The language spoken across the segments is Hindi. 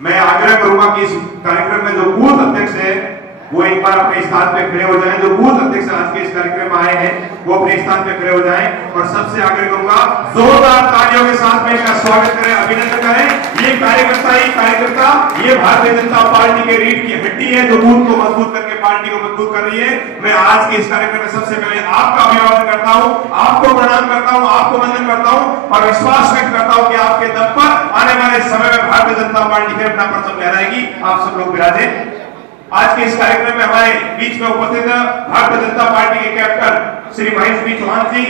मैं आग्रह करूंगा कि इस कार्यक्रम में जो बूथ अध्यक्ष है वो एक बार अपने स्थान पे खड़े हो जाएं। जो बूथ अध्यक्ष आज के इस कार्यक्रम में आए हैं वो अपने स्थान पे खड़े हो जाएं और सबसे आग्रह करूंगा जोरदार तालियों के साथ में इनका स्वागत करें, अभिनंदन करें। ये कार्यकर्ता ये भारतीय जनता पार्टी के रीढ़ की हड्डी है जो बूथ को मजबूत करके पार्टी को मजबूत कर रही है। मैं आज के इस कार्यक्रम में सबसे पहले आपका अभिवादन करता हूं, आपको प्रणाम करता हूं, आपको वंदन करता हूं और विश्वास व्यक्त करता हूं कि आपके दम पर आने वाले समय में भारतीय जनता पार्टी फिर अपना परचम लहराएगी। आप सब लोग विराजे। आज के इस कार्यक्रम में हमारे बीच में उपस्थित भारतीय जनता पार्टी के कैप्टन श्री महेश बी चौहान जी,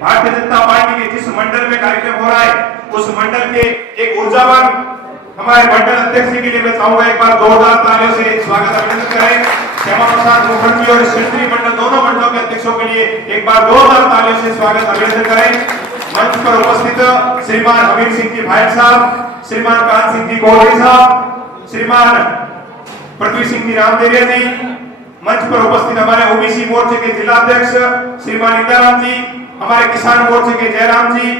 भारतीय जनता पार्टी के जिस मंडल में कार्यक्रम हो रहा है उस मंडल के एक ऊर्जावान हमारे मंडल अध्यक्ष जी के लिए मैं चाहूंगा एक बार जोरदार तालियों से स्वागत अभिनंदन करें। श्यामा प्रसाद मुखर्जी और क्षेत्रीय मंडल दोनों मंडलों के अध्यक्षों के लिए एक बार जोरदार तालियों से स्वागत अभिनंदन करें। मंच पर उपस्थित श्रीमान हमीर सिंह जी भाई साहब, श्रीमान कान सिंह जी गोरे साहब, श्रीमान पृथ्वी सिंह जी रामदेरिया जी, मंच पर उपस्थित हमारे ओबीसी मोर्चे के जिला अध्यक्ष श्रीमान इंदाराम जी, हमारे किसान मोर्चे के जयराम जी,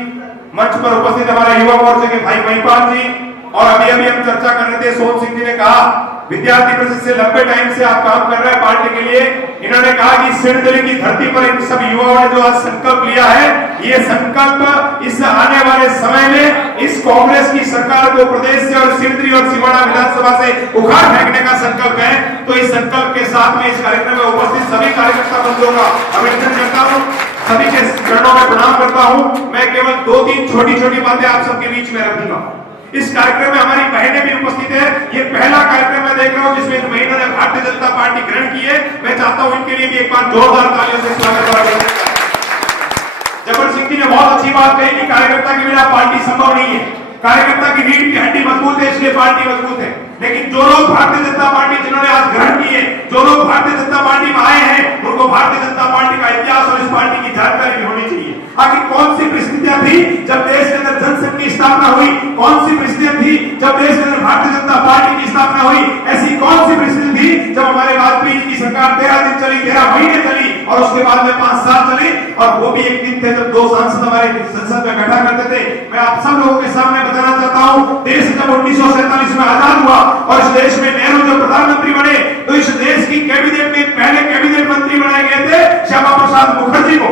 मंच पर उपस्थित हमारे युवा मोर्चे के भाई महिपाल जी। और अभी हम चर्चा कर रहे थे, सोम सिंह जी ने कहा विद्यार्थी परिषद से लंबे टाइम से आप काम कर रहे हैं पार्टी के लिए। इन्होंने कहा कि सिरदरी की धरती पर इन सब युवाओं ने जो आज संकल्प लिया है, ये संकल्प इस आने वाले समय में इस कांग्रेस की सरकार को प्रदेश से और सिरदरी और सिवाड़ा विधानसभा से उखाड़ फेंकने का संकल्प है। तो इस संकल्प के साथ में इस कार्यक्रम में उपस्थित सभी कार्यकर्ता बंधुओं का अभिनंदन करता हूँ, सभी के चरणों में प्रणाम करता हूँ। मैं केवल 2-3 छोटी बातें आप सबके बीच में रखूंगा। इस कार्यक्रम में हमारी बहनें भी उपस्थित है। ये पहला कार्यक्रम मैं देख रहा हूं जिसमें इन बहनों ने भारतीय जनता पार्टी ग्रहण की है। मैं चाहता हूं इनके लिए भी एक बार जोरदार तालियों से स्वागत करें। जबर सिंह जी ने बहुत अच्छी बात कही कि कार्यकर्ता के बिना पार्टी संभव नहीं है। कार्यकर्ता की रीढ़ की हड्डी मजबूत है, इसलिए पार्टी मजबूत है। लेकिन जो लोग भारतीय जनता पार्टी जिन्होंने आज ग्रहण की है, जो लोग भारतीय जनता पार्टी में आए हैं, उनको भारतीय जनता पार्टी का इतिहास और इस पार्टी की जानकारी भी होनी चाहिए। आखिर कौन सी परिस्थितियां थी जब देश के अंदर जनसंघ की स्थापना हुई, कौन सी परिस्थितियां थी जब देश के अंदर भारतीय जनता पार्टी की स्थापना हुई, ऐसी कौन सी परिस्थिति थी जब हमारे वाजपेयी जी की सरकार 13 दिन चली, 13 महीने चली और उसके बाद में 5 साल चली। और वो भी एक दिन थे जब 2 सांसद हमारे संसद में बैठा करते थे। मैं आप सब लोगों के सामने बताना चाहता हूँ, देश जब 1947 में आजाद हुआ और इस देश में नेहरू जब प्रधानमंत्री बने तो इस देश की कैबिनेट में पहले कैबिनेट मंत्री बनाए गए थे श्यामा प्रसाद मुखर्जी को।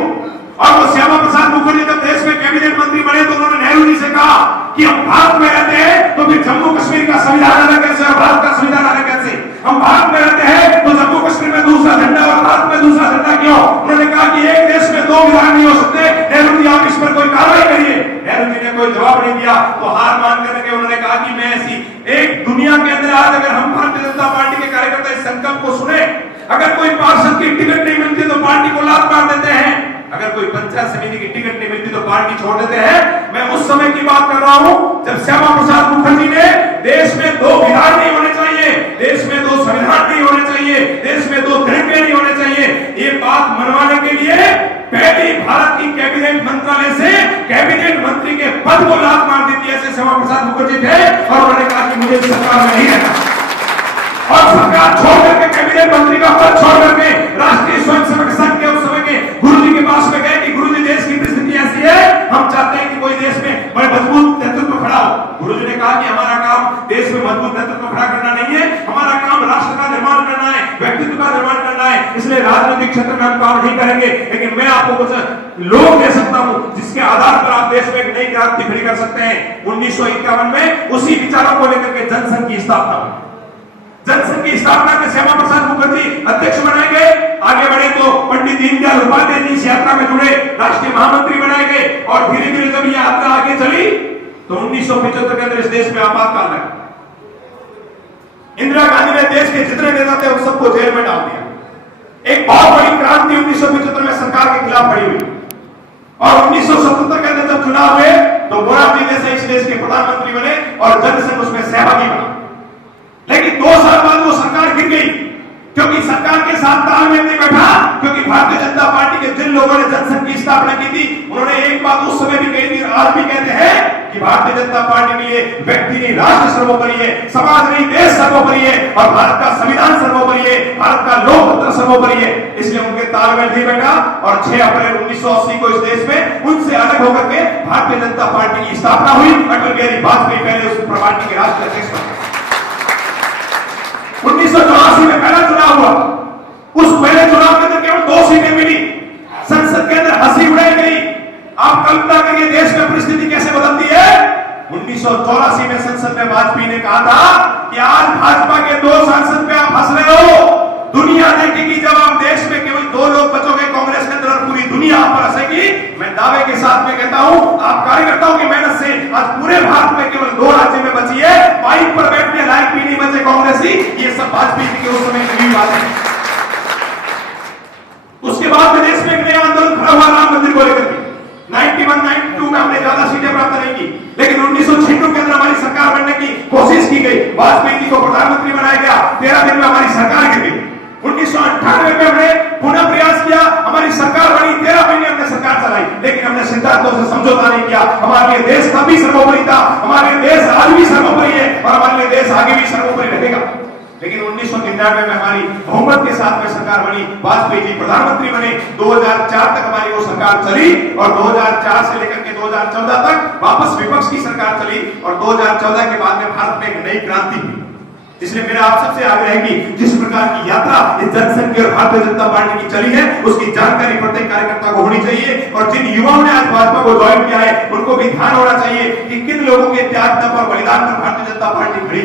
और वो श्यामा प्रसाद मुखर्जी जब देश में कैबिनेट मंत्री बने तो उन्होंने नेहरू जी से कहा कि हम भारत में रहते हैं तो फिर जम्मू कश्मीर का संविधान अलग कैसे और भारत का संविधान अलग कैसे? हम भारत में रहते हैं तो जम्मू कश्मीर में दूसरा झंडा और भारत में दूसरा झंडा क्यों? उन्होंने कहा कि एक देश में 2 विधान नहीं हो सकते। नेहरू जी आप इस पर कोई कार्रवाई करिए। नेहरू जी ने कोई जवाब नहीं दिया तो हार मान करके उन्होंने कहा कि मैं ऐसी एक दुनिया के अंदर आज अगर हम भारतीय जनता पार्टी के कार्यकर्ता इस संकल्प को सुने, अगर कोई पार्षद की टिकट नहीं मिलती तो पार्टी को लात मार देते हैं, अगर कोई पंचायत समिति की टिकट नहीं मिलती तो पार्टी छोड़ देते हैं। मैं उस समय की बात कर रहा हूं जब श्यामा प्रसाद मुखर्जी ने देश में 2 विधान नहीं होने चाहिए, देश में 2 संविधान नहीं होने चाहिए, देश में 2 तिरंगे नहीं होने चाहिए, ये बात मनवाने के लिए पहली भारत की कैबिनेट मंत्रालय से कैबिनेट मंत्री के पद को लात मार दी थी। ऐसे श्यामा प्रसाद मुखर्जी थे और उन्होंने कहा कि मुझे सरकार में नहीं रहना और सरकार छोड़ करके कैबिनेट मंत्री का पद छोड़ करके राष्ट्रीय स्वयंसेवक संघ के उस समय के गुरुजी के पास में गए कि गुरुजी देश की परिस्थिति ऐसी है, हम चाहते हैं कि कोई देश में बड़े मजबूत नेतृत्व खड़ा हो। गुरुजी ने कहा कि हमारा काम देश में मजबूत नेतृत्व खड़ा करना नहीं है, हमारा काम राष्ट्र का निर्माण करना है, व्यक्तित्व का निर्माण करना है, इसलिए राजनीतिक क्षेत्र में हम काम नहीं करेंगे। लेकिन मैं आपको कुछ लोग दे सकता हूं जिसके आधार पर आप देश में एक नई क्रांति खड़ी कर सकते हैं। 1951 में उसी विचारों को लेकर के जनसंघ की स्थापना हुई। जनसंघ की स्थापना के श्यामा प्रसाद मुखर्जी अध्यक्ष बनाए गए। आगे बढ़े तो पंडित दीनदयाल उपाध्याय जी इस यात्रा में जुड़े, राष्ट्रीय महामंत्री बनाए गए और धीरे धीरे जब यह यात्रा आगे चली तो 1975 के अंदर इस देश में आपातकाल लगा। इंदिरा गांधी ने देश के जितने नेता थे उन सबको जेल में डाल दिया। एक बहुत बड़ी क्रांति 1975 में सरकार के खिलाफ खड़ी हुई और 1977 के अंदर जब चुनाव हुए तो मोरारजी देसाई इस देश के प्रधानमंत्री बने और जनसंघ उसमें सहभागी बना। लेकिन 2 साल बाद वो सरकार गिर गई क्योंकि सरकार के साथ तालमेल नहीं बैठा, क्योंकि भारतीय जनता पार्टी के जिन लोगों ने जनसंघ की स्थापना की थी उन्होंने एक बात उस समय भी कही थी, आज भी कहते हैं कि भारतीय जनता पार्टी के लिए व्यक्ति नहीं राष्ट्र सर्वोपरि है, समाज नहीं देश सर्वोपरि है और भारत का संविधान सर्वोपरि है, भारत का लोकतंत्र सर्वोपरि है। इसलिए उनके तालमेल नहीं बैठा और 6 अप्रैल 1980 को इस देश में उनसे अलग होकर के भारतीय जनता पार्टी की स्थापना हुई। अटल बिहारी वाजपेयी पहले उस पार्टी के राष्ट्रीय अध्यक्ष बने। 1984 में पहला चुनाव हुआ, उस पहले चुनाव के अंदर केवल 2 सीटें मिली, संसद के अंदर हंसी उड़ाई गई। आप कल्पना करिए देश में परिस्थिति कैसे बदलती है। 1984 में संसद में वाजपेयी ने कहा था कि आज भाजपा के 2 सांसद पे आप हंस रहे हो, दुनिया देखेगी जब आप देश में केवल 2 लोग बचोगे कांग्रेस के अंदर और पूरी दुनिया आप पर हंसेगी। मैं दावे के साथ में कहता हूं, आप कार्यकर्ताओं की मेहनत से आज पूरे भारत में केवल 2 राज्य में बची है, बाइक पर बैठने लायक भी नहीं बचे कांग्रेसी। ये सब वाजपेयी जी के उस समय की बात है। उसके बाद में देश में एक नया आंदोलन खड़ा हुआ राम मंदिर को लेकर। 91-92 में हमने ज्यादा सीटें प्राप्त नहीं की, लेकिन 1996 के अंदर हमारी सरकार बनने की कोशिश की गई, वाजपेयी जी को प्रधानमंत्री बनाया गया, 13 दिन में हमारी सरकार गिर गई। 1998 में हमने पुनः प्रयास किया, हमारी सरकार बनी, 13 महीने हमने सरकार चलाई, लेकिन हमने सिद्धांतों से समझौता नहीं किया। हमारे लिए देश तब भी सर्वोपरि था, हमारे लिए देश आज भी सर्वोपरि है और हमारे लिए देश आगे भी सर्वोपरि रहेगा। लेकिन 1999 में हमारी बहुमत के साथ में सरकार बनी, वाजपेयी जी प्रधानमंत्री बने, 2004 तक हमारी वो सरकार चली और 2004 से लेकर के 2014 तक वापस विपक्ष की सरकार चली और 2014 के बाद में भारत में एक नई क्रांति हुई। इसलिए मेरा आप सबसे आग्रह है कि जिस प्रकार की यात्रा इस जनसंघ की और भारतीय जनता पार्टी की चली है, उसकी जानकारी प्रत्येक कार्यकर्ता को होनी चाहिए और जिन युवाओं ने आज भाजपा को ज्वाइन किया है उनको भी ध्यान होना चाहिए कि किन लोगों के त्याग तप और बलिदान पर भारतीय जनता पार्टी खड़ी।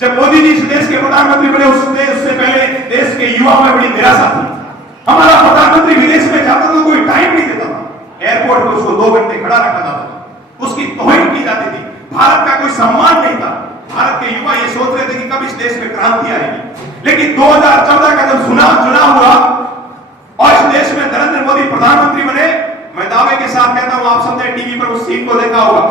जब मोदी जी इस देश के प्रधानमंत्री बने उससे पहले देश के युवाओं में बड़ी निराशा थी। हमारा प्रधानमंत्री विदेश में जाता तो कोई टाइम नहीं देता था, एयरपोर्ट पर उसको 2 घंटे खड़ा रखा जाता था, उसकी तौहीन की जाती थी, भारत का कोई सम्मान नहीं था। भारत के युवा ये सोच रहे थे कि कब इस देश में क्रांति आएगी। लेकिन 2014 का जब चुनाव हुआ और इस देश में नरेंद्र मोदी प्रधानमंत्री बने, मैं दावे के साथ कहता हूं, आप सबने टीवी पर उस सीन को देखा होगा।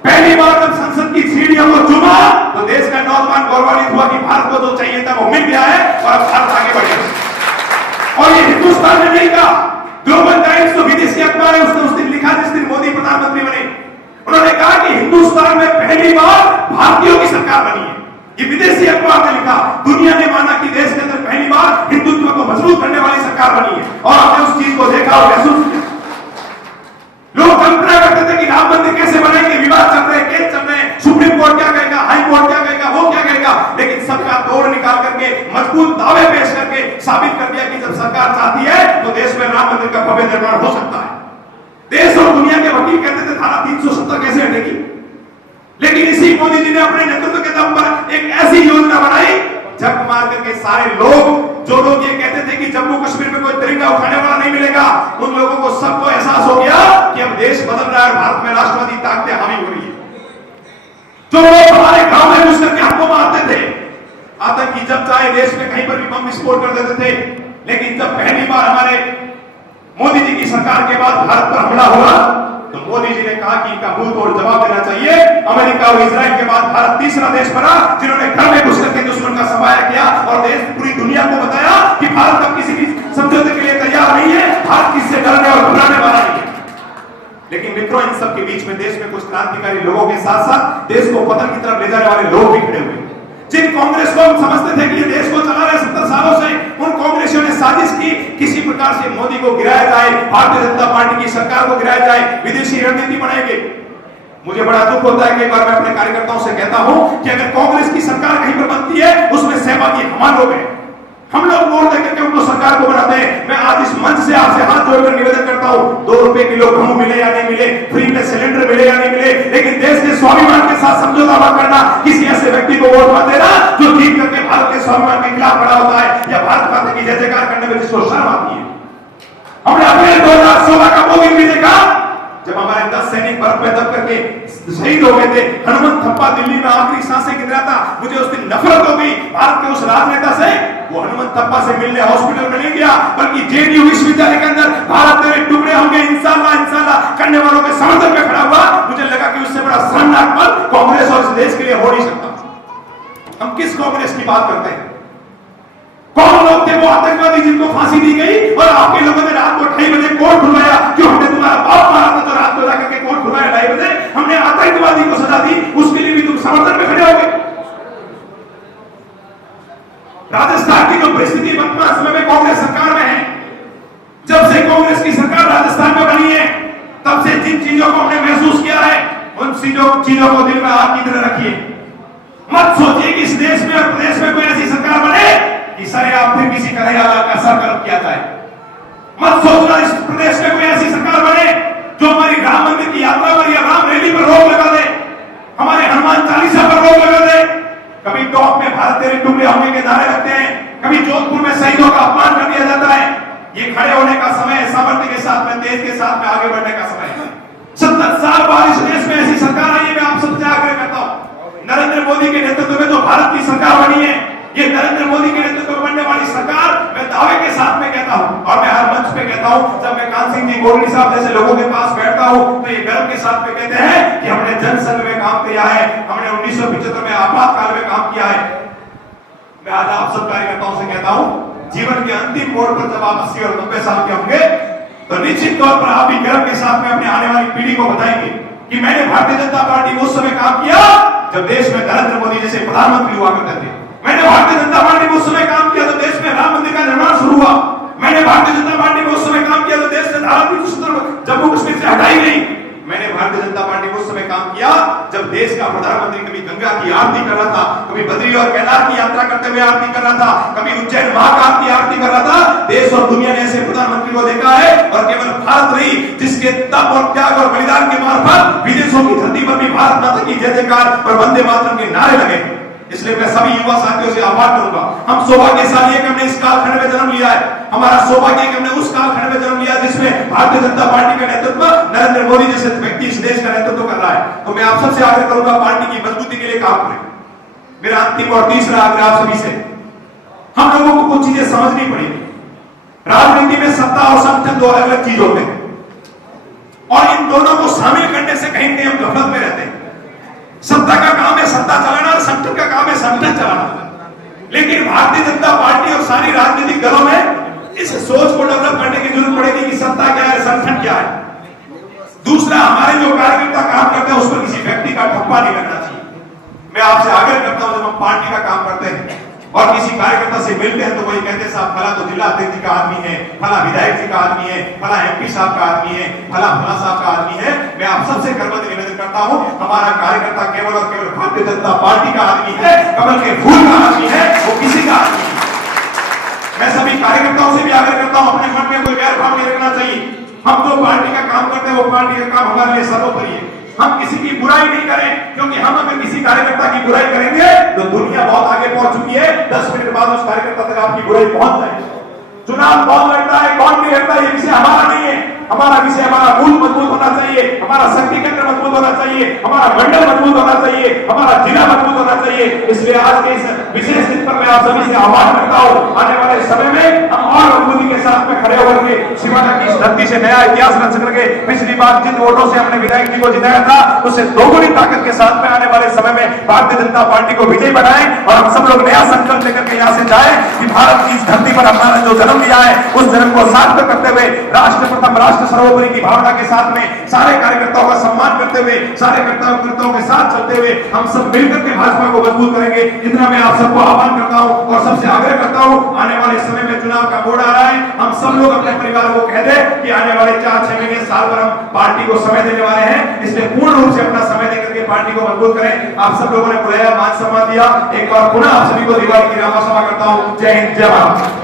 पहली बार जब संसद की सीढ़ियों को चुमा तो देश का नौजवान गौरवान्वित हुआ कि भारत को जो चाहिए था वो मिल गया है और अब भारत आगे बढ़ेगा। और ये हिंदुस्तान ने नहीं कहा, ग्लोबल टाइम्स जो विदेशी अखबार है उसने उस दिन लिखा जिस दिन मोदी प्रधानमंत्री बने, उन्होंने कहा कि हिंदुस्तान में पहली बार भारतीयों की सरकार बनी है। ये विदेशी अखबार ने लिखा, दुनिया ने माना कि देश के अंदर पहली बार हिंदुत्व को मजबूत करने वाली सरकार बनी है और हमने उस चीज को देखा और महसूस किया। लोग कल्पना करते थे कि राम मंदिर कैसे बनेंगे, विवाद चल रहे, केस चल रहे, सुप्रीम कोर्ट क्या कहेगा, हाई कोर्ट क्या कहेगा, वो क्या कहेगा, लेकिन सबका तोड़ निकाल करके मजबूत दावे पेश करके साबित कर दिया कि जब सरकार चाहती है तो देश में राम मंदिर का भव्य निर्माण हो सकता है। देश और दुनिया के वकील कहते थे धारा 370 कैसे हटेगी, लेकिन इसी मोदी जी ने अपने नेतृत्व के दम पर एक ऐसी योजना बनाई जब मार करके सारे लोग, जो लोग ये कहते थे कि जम्मू कश्मीर में कोई तिरंगा उठाने वाला नहीं मिलेगा, उन लोगों को सबको एहसास हो गया कि अब देश बदल रहा है और भारत में राष्ट्रवादी ताकतें हावी हो रही है। जो लोग हमारे गांव में घुस करके हमको मारते थे, आतंकी जब चाहे देश में कहीं पर भी बम विस्फोट कर देते थे, लेकिन जब पहली बार हमारे मोदी जी की सरकार के बाद भारत पर हमला हुआ तो मोदी जी ने कहा कि इनका मुंह तोड़ जवाब देना चाहिए। अमेरिका और इजराइल के बाद भारत तीसरा देश बना जिन्होंने घर में घुस करके दुश्मन का सफाया किया और देश पूरी दुनिया को बताया कि भारत अब किसी भी समझौते के लिए तैयार नहीं है, भारत किससे डरने और घबराने वाला नहीं है। लेकिन मित्रों, इन सब के बीच में देश में कुछ क्रांतिकारी लोगों के साथ साथ देश को पतन की तरफ ले जाने वाले लोग भी खड़े हुए। जिन कांग्रेस को हम समझते थे कि ये देश को चला रहे 70 सालों से, उन कांग्रेसियों ने साजिश की किसी प्रकार से मोदी को गिराया जाए, भारतीय जनता पार्टी की सरकार को गिराया जाए, विदेशी रणनीति बनाएंगे। मुझे बड़ा दुख होता है कि एक बार मैं अपने कार्यकर्ताओं से कहता हूं कि अगर कांग्रेस की सरकार कहीं पर बनती है उसमें सहभागी हम लोग हैं, हम लोग वोट देकर के उनको सरकार को बनाते हैं। मैं आज इस मंच से आपसे हाथ जोड़कर निवेदन करता हूं, 2 रुपए किलो गेहूं मिले या नहीं मिले, फ्री में सिलेंडर मिले या नहीं मिले, लेकिन देश के स्वाभिमान के साथ समझौता मत करना, किसी ऐसे व्यक्ति को वोट मत देना जो ठीक करके भारत के स्वाभिमान के खिलाफ खड़ा होता है या भारत माता की जय जयकार करने में जिसको शर्म आती है। हमने अप्रैल 2016 का वो दिन भी देखा जब हमारे 10 सैनिक बर्फ में दब करके शहीद हो गए थे। हनुमंत थप्पा दिल्ली में आखिरी सांसें गिर रहा था, मुझे उस दिन नफरत हो गई भारत के उस राजनेता से। वो हनुमंत थप्पा से मिलने हॉस्पिटल में नहीं गया, बल्कि जेडीयू विश्वविद्यालय के अंदर भारत तेरे टुकड़े होंगे इंशाल्लाह इंशाल्लाह करने वालों के समर्थन में खड़ा हुआ। मुझे लगा कि उससे बड़ा शर्मनाक पल कांग्रेस और इस देश के लिए हो नहीं सकता। हम किस कांग्रेस की बात करते हैं? कौन लोग थे वो आतंकवादी जिनको फांसी दी गई और आपके लोगों ने रात को 2:30 बजे कोर्ट खुलवाया? क्यों? हमने तुम्हारा बाप मारा था तो रात को जाकर के कोर्ट खुलवाया 2:30 बजे, हमने आतंकवादी को सजा दी, उसके लिए भी तुम समर्थन में खड़े हो गए। राजस्थान की जो परिस्थिति वर्तमान समय में कांग्रेस सरकार में है, जब से कांग्रेस की सरकार राजस्थान में बनी है तब से जिन चीजों को हमने महसूस किया है उन चीजों को दिल में आग की तरह रखिए। मत सोचिए कि इस देश में और प्रदेश में कोई ऐसी सरकार बने कि सरेआम फिर किसी कन्हैयालाल का सर्कल किया जाए। मत सोचना इस प्रदेश में कोई ऐसी सरकार बने जो हमारी राम मंदिर की यात्रा पर या राम रैली पर रोक लगा दे, हमारे हनुमान चालीसा पर रोक लगा दे। कभी टॉप में भारत तेरे टुकड़े होने के नारे लगते हैं, कभी जोधपुर में शहीदों का अपमान कर दिया जाता है। ये खड़े होने का समय है, सामर्थ्य के साथ में, देश के साथ में आगे बढ़ने का समय है। 70 साल बाद इस देश में ऐसी सरकार आई है। मैं आप सबसे आग्रह करता हूं, नरेंद्र मोदी के नेतृत्व में जो भारत की सरकार बनी है, ये नरेंद्र मोदी के नेतृत्व में बनने वाली सरकार, मैं दावे के साथ में कहता हूं और मैं हर मंच पे कहता हूं, जब मैं कान सिंह जी गोल्डी साहब जैसे लोगों के पास बैठता हूं तो ये गर्व के साथ में कहते हैं कि हमने जनसंघ में काम किया है, हमने 1975 में आपातकाल में काम किया है। मैं आज आप सब कार्यकर्ताओं से कहता हूं, जीवन के अंतिम मोड़ पर जब आप 80 और 90 साल के होंगे तो निश्चित तौर पर आप भी गर्व के साथ में अपने आने वाली पीढ़ी को बताएंगे कि मैंने भारतीय जनता पार्टी में उस समय काम किया जब देश में नरेंद्र मोदी जैसे प्रधानमंत्री हुआ करते थे। मैंने भारतीय जनता पार्टी में उस समय काम किया तो देश में राम मंदिर का निर्माण शुरू हुआ। मैंने भारतीय जनता पार्टी में उस समय काम किया तो देश से धारा 370 जम्मू कश्मीर से हटाई गई। मैंने भारतीय जनता पार्टी में उस समय काम किया जब देश का प्रधानमंत्री कभी गंगा की आरती कर रहा था, कभी बद्री और केदार की यात्रा करते हुए आरती कर रहा था, कभी उज्जैन महाकाल की आरती कर रहा था। देश और दुनिया ने ऐसे प्रधानमंत्री को देखा है और केवल भारत नहीं, जिसके तप और त्याग और बलिदान के मार्फत विदेशों की धरती पर भी भारत माता की जय जयकार और वंदे मातरम के नारे लगे। इसलिए मैं सभी युवा साथियों से आह्वान करूंगा, हम सौभाग्यशाली है कि हमने इस कालखंड में जन्म लिया है। हमारा सौभाग्य है कि हमने उस कालखंड में जन्म लिया जिसमें भारतीय जनता पार्टी का नेतृत्व नरेंद्र मोदी जैसे व्यक्ति इस देश का नेतृत्व कर रहा है। तो मैं आप सबसे आग्रह करूंगा, पार्टी की मजबूती के लिए काम करें। मेरा अंतिम और तीसरा आग्रह आप सभी से, हम लोगों को कुछ चीजें समझनी पड़ेगी। राजनीति में सत्ता और संगठन दो अलग अलग चीज होते हैं और इन दोनों को शामिल करने से कहीं कहीं हम गफलत में रहते हैं। सत्ता का काम है सत्ता चलाना और संगठन का काम है संगठन चलाना। लेकिन भारतीय जनता पार्टी और सारी राजनीतिक दलों में इस सोच को डेवलप करने की जरूरत पड़ेगी कि सत्ता क्या है, संगठन क्या है। दूसरा, हमारे जो कार्यकर्ता काम करते हैं उस पर किसी व्यक्ति का ठप्पा नहीं लगना चाहिए। मैं आपसे आग्रह करता हूं, जब हम पार्टी का काम करते हैं और किसी कार्यकर्ता से मिलते हैं तो वही कहते हैं साहब फला तो जिला अध्यक्ष जी का आदमी है, फला विधायक जी का आदमी है, फला एमपी साहब का आदमी है, फला साहब का आदमी है। मैं आप सबसे कर्मठ निवेदन करता हूं, हमारा कार्यकर्ता केवल और केवल भारतीय जनता पार्टी का आदमी है, कमल के फूल का आदमी है, वो किसी का आदमी है। मैं सभी कार्यकर्ताओं से भी आग्रह करता हूं, अपने मन में कोई गैर भाव नहीं रखना चाहिए। हम जो पार्टी का काम करते हैं वो पार्टी का काम हमारे लिए सर्वोपरि है। हम किसी की बुराई नहीं करें, क्योंकि हम अगर किसी कार्यकर्ता की बुराई करेंगे तो दुनिया बहुत आगे पहुंच चुकी है। 10 मिनट बाद उस कार्यकर्ता तक आपकी बुराई पहुंच जाएगी। चुनाव कौन लड़ता है कौन नहीं लड़ता ये विषय हमारा नहीं है। हमारा विषय, हमारा मूल मजबूत होना चाहिए, हमारा शक्ति केंद्र मजबूत होना चाहिए, हमारा मंडल मजबूत होना चाहिए, हमारा जिला मजबूत होना चाहिए। इसलिए आज के इस विशेष दिन पर मैं आप सभी से आह्वान करता हूं, आने वाले समय में हम और मजबूती के साथ में खड़े होकर के शिवाना की इस धरती से नया इतिहास रच करके पिछली बार जिन वोटों से हमने विधायक जी को जिताया था उससे दोगुनी ताकत के साथ में आने वाले समय में भारतीय जनता पार्टी को विजयी बनाएं और हम सब लोग नया संकल्प लेकर के यहाँ से जाएं कि भारत की इस धरती पर हमारा जो जन्म लिया है उस जन्म को सार्थक करते हुए राष्ट्र प्रथम राष्ट्र सर्वोपरि की भावना के साथ में सारे कार्यकर्ताओं का सम्मान करते हुए, सारे कार्यकर्ताओं के साथ चलते हुए हम सब मिलकर के भाजपा को मजबूत करेंगे। इतना मैं आप सबको आह्वान करता हूं और सबसे आग्रह करता हूं, आने वाले समय में चुनाव का मोड़ आ रहा है। हम सब लोग अपने परिवार को कह दें कि आने वाले 4-6 महीने साल भर हम पार्टी को समय देने वाले हैं, इसलिए पूर्ण रूप से अपना समय देकर के पार्टी को मजबूत करें। आप सब लोगों ने बुलाया, मान सम्मान दिया। एक बार पुनः आप सभी को दिवाली की रामा सभा करता हूं। जय हिंद, जय भारत।